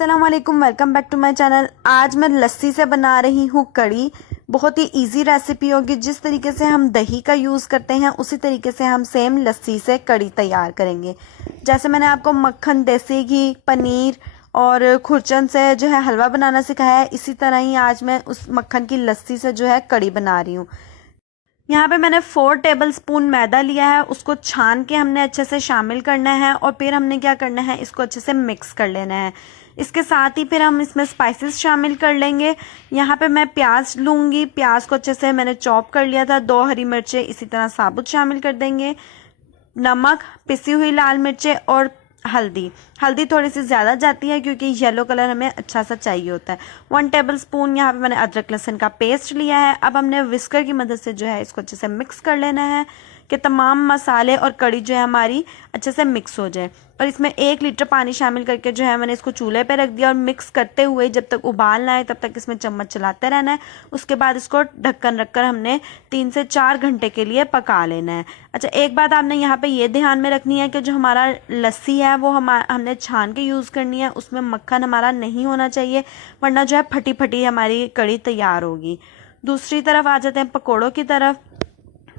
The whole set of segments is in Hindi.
अस्सलाम वालेकुम, welcome back to my channel. आज मैं लस्सी से बना रही हूँ कड़ी। बहुत ही इजी रेसिपी होगी। जिस तरीके से हम दही का यूज़ करते हैं उसी तरीके से हम सेम लस्सी से कड़ी तैयार करेंगे। जैसे मैंने आपको मक्खन, देसी घी, पनीर और खुरचन से जो है हलवा बनाना सिखाया है, इसी तरह ही आज मैं उस मक्खन की लस्सी से जो है कड़ी बना रही हूँ। यहाँ पे मैंने 4 टेबलस्पून मैदा लिया है, उसको छान के हमने अच्छे से शामिल करना है और फिर हमने क्या करना है, इसको अच्छे से मिक्स कर लेना है। इसके साथ ही फिर हम इसमें स्पाइसेस शामिल कर लेंगे। यहाँ पे मैं प्याज लूँगी, प्याज को अच्छे से मैंने चॉप कर लिया था। 2 हरी मिर्चें इसी तरह साबुत शामिल कर देंगे, नमक, पिसी हुई लाल मिर्चें और हल्दी थोड़ी सी ज़्यादा जाती है क्योंकि येलो कलर हमें अच्छा सा चाहिए होता है। 1 टेबलस्पून यहाँ पे मैंने अदरक लहसुन का पेस्ट लिया है। अब हमने विस्कर की मदद से जो है इसको अच्छे से मिक्स कर लेना है कि तमाम मसाले और कड़ी जो है हमारी अच्छे से मिक्स हो जाए। और इसमें 1 लीटर पानी शामिल करके जो है मैंने इसको चूल्हे पे रख दिया और मिक्स करते हुए जब तक उबाल ना आए तब तक इसमें चम्मच चलाते रहना है। उसके बाद इसको ढक्कन रखकर हमने 3 से 4 घंटे के लिए पका लेना है। अच्छा, एक बात आपने यहाँ पे ये ध्यान में रखनी है कि जो हमारा लस्सी है वो हमने छान के यूज़ करनी है, उसमें मक्खन हमारा नहीं होना चाहिए, वरना जो है फटी फटी हमारी कड़ी तैयार होगी। दूसरी तरफ आ जाते हैं पकौड़ों की तरफ।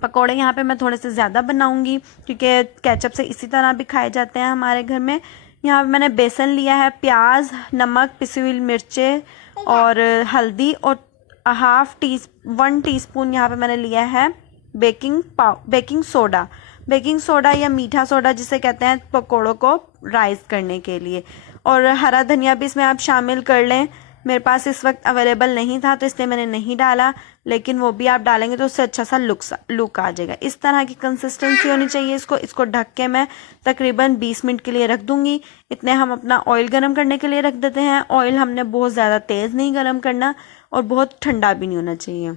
पकोड़े यहाँ पे मैं थोड़े से ज़्यादा बनाऊंगी क्योंकि केचप से इसी तरह भी खाए जाते हैं हमारे घर में। यहाँ पे मैंने बेसन लिया है, प्याज, नमक, पिसी हुई मिर्चें और हल्दी और 1 टीस्पून यहाँ पे मैंने लिया है बेकिंग सोडा या मीठा सोडा जिसे कहते हैं पकोड़ों को राइस करने के लिए। और हरा धनिया भी इसमें आप शामिल कर लें। मेरे पास इस वक्त अवेलेबल नहीं था तो इसलिए मैंने नहीं डाला, लेकिन वो भी आप डालेंगे तो उससे अच्छा सा लुक आ जाएगा। इस तरह की कंसिस्टेंसी होनी चाहिए। इसको ढक के मैं तकरीबन 20 मिनट के लिए रख दूंगी। इतने हम अपना ऑयल गरम करने के लिए रख देते हैं। ऑयल हमने बहुत ज़्यादा तेज़ नहीं गरम करना और बहुत ठंडा भी नहीं होना चाहिए।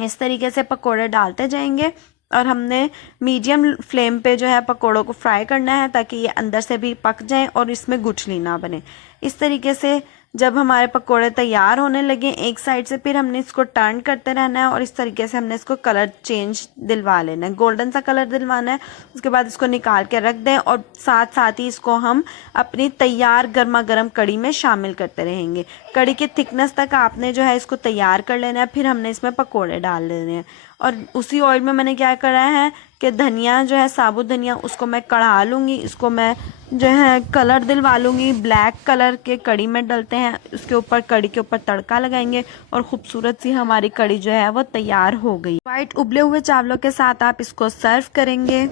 इस तरीके से पकोड़े डालते जाएंगे और हमने मीडियम फ्लेम पे जो है पकोड़ों को फ्राई करना है ताकि ये अंदर से भी पक जाएं और इसमें गुठली ना बने। इस तरीके से जब हमारे पकोड़े तैयार होने लगे एक साइड से, फिर हमने इसको टर्न करते रहना है और इस तरीके से हमने इसको कलर चेंज दिलवा लेना है, गोल्डन सा कलर दिलवाना है। उसके बाद इसको निकाल के रख दें और साथ साथ ही इसको हम अपनी तैयार गर्मा गर्म कड़ी में शामिल करते रहेंगे। कड़ी की थिकनेस तक आपने जो है इसको तैयार कर लेना है। फिर हमने इसमें पकोड़े डाल देने हैं और उसी ऑयल में मैंने क्या करा है कि धनिया जो है, साबुत धनिया, उसको मैं कढ़ा लूँगी। इसको मैं जो है कलर दिलवा लूँगी, ब्लैक कलर के कड़ी में डलते हैं। उसके ऊपर कड़ी के ऊपर तड़का लगाएंगे और खूबसूरत सी हमारी कड़ी जो है वो तैयार हो गई। वाइट उबले हुए चावलों के साथ आप इसको सर्व करेंगे।